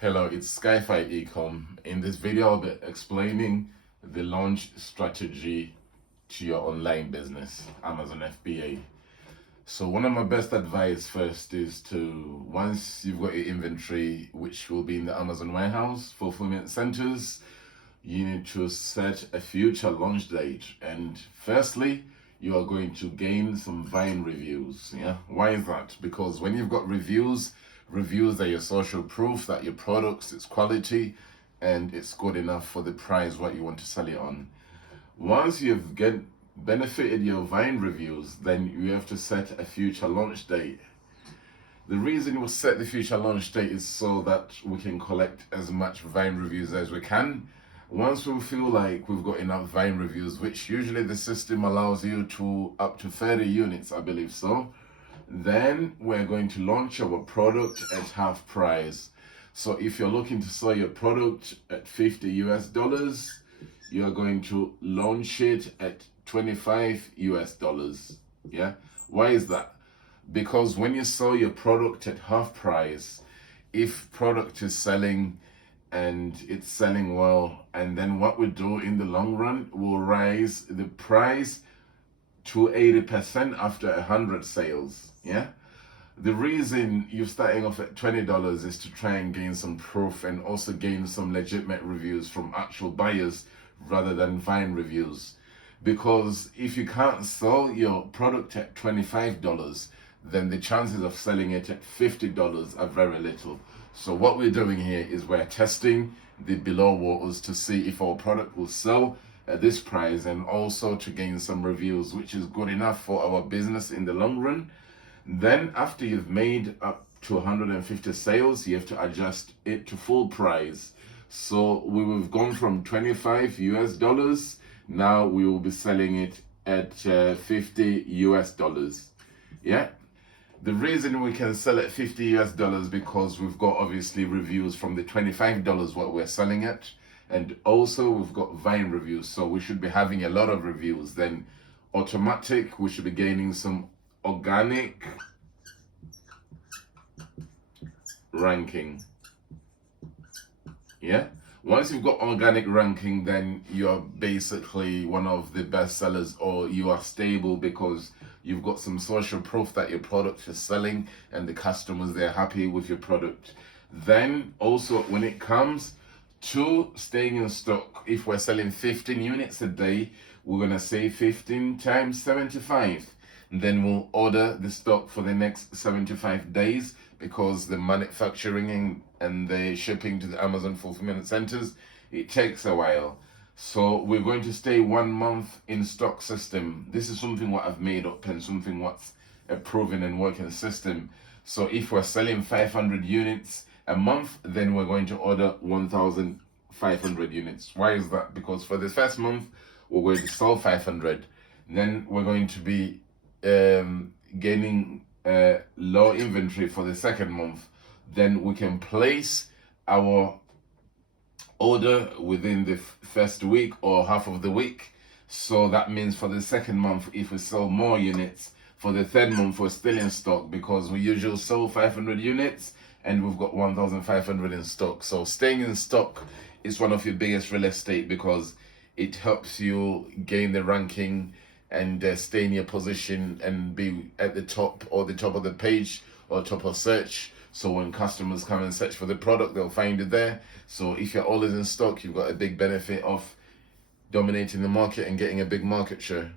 Hello, it's SKYFY-ECOM. In this video, I'll be explaining the launch strategy to your online business, Amazon FBA. So one of my best advice first is to, once you've got your inventory, which will be in the Amazon warehouse, fulfillment centers, you need to set a future launch date. And firstly, you are going to gain some Vine reviews. Yeah, why is that? Because when you've got reviews are your social proof that your products, it's quality and it's good enough for the price what you want to sell it on. Once you've benefited your Vine reviews, then you have to set a future launch date. The reason we set the future launch date is so that we can collect as much Vine reviews as we can. Once we feel like we've got enough Vine reviews, which usually the system allows you to up to 30 units, I believe so, then we're going to launch our product at half price. So if you're looking to sell your product at $50 US, you are going to launch it at $25 US. Yeah, why is that? Because when you sell your product at half price, if product is selling and it's selling well, and then what we do in the long run will raise the price to 80% after 100 sales. Yeah, the reason you're starting off at $20 is to try and gain some proof and also gain some legitimate reviews from actual buyers rather than Vine reviews. Because if you can't sell your product at $25, then the chances of selling it at $50 are very little. So what we're doing here is we're testing the below waters to see if our product will sell at this price, and also to gain some reviews, which is good enough for our business in the long run. Then after you've made up to 150 sales, you have to adjust it to full price. So we've gone from $25 US, now we will be selling it at $50 US. Yeah, the reason we can sell at $50 US because we've got obviously reviews from the $25 what we're selling at, and also we've got Vine reviews, so we should be having a lot of reviews. Then automatic, we should be gaining some organic ranking. Yeah, once you've got organic ranking, then you're basically one of the best sellers, or you are stable because you've got some social proof that your product is selling and the customers, they're happy with your product. Then also when it comes to staying in stock, if we're selling 15 units a day, we're going to say 15 times 75. Then we'll order the stock for the next 75 days, because the manufacturing and the shipping to the Amazon fulfillment centers, it takes a while. So we're going to stay 1 month in stock system. This is something what I've made up and something what's a proven and working system. So if we're selling 500 units a month, then we're going to order 1,500 units. Why is that? Because for the first month, we're going to sell 500. Then we're going to be gaining low inventory for the second month. Then we can place our order within the first week or half of the week. So that means for the second month, if we sell more units, for the third month we're still in stock, because we usually sell 500 units and we've got 1,500 in stock. So staying in stock is one of your biggest real estate, because it helps you gain the ranking and stay in your position and be at the top, or the top of the page, or top of search. So when customers come and search for the product, they'll find it there. So if you're always in stock, you've got a big benefit of dominating the market and getting a big market share.